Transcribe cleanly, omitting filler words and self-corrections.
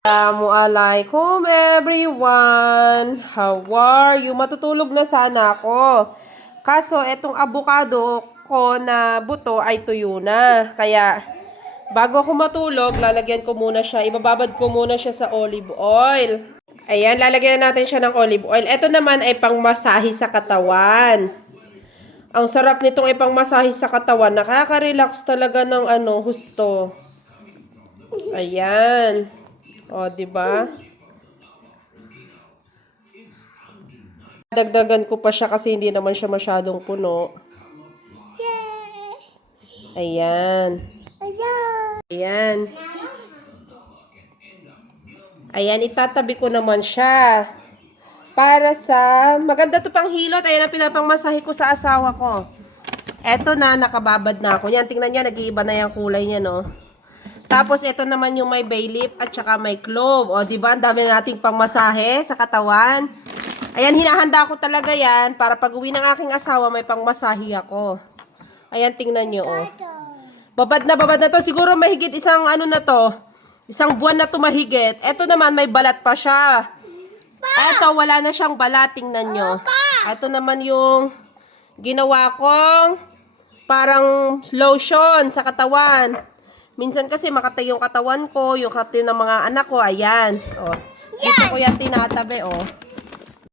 Assalamualaikum everyone! How are you? Matutulog na sana ako. Kaso, etong avocado ko na buto ay tuyo na. Kaya, bago ako matulog, lalagyan ko muna siya. Ibababad ko muna siya sa olive oil. Ayan, lalagyan natin siya ng olive oil. Ito naman ay pangmasahe sa katawan. Ang sarap nitong ipangmasahe sa katawan. Nakaka-relax talaga ng husto. Ayan. O, diba? Dagdagan ko pa siya kasi hindi naman siya masyadong puno. Ayan. Ayan. Ayan, itatabi ko naman siya. Para sa, maganda to pang hilot. Ayan ang pinapangmasahe ko sa asawa ko. Eto na, nakababad na ako. Yan, tingnan niya, nag-iiba na yung kulay niya, no? Tapos, ito naman yung may bay leaf at saka may clove. O, diba? Ang dami nating pangmasahe sa katawan. Ayan, hinahanda ko talaga yan para pag uwi ng aking asawa, may pangmasahe ako. Ayan, tingnan nyo, o. Babad na to. Siguro mahigit isang na to. Isang buwan na to mahigit. Ito naman, may balat pa siya. Ito, wala na siyang balat. Tingnan nyo. Ito naman yung ginawa kong parang lotion sa katawan. Minsan kasi makatay yung katawan ko, yung katawan ng mga anak ko, ayan. O, dito ko yan tinatabi, o.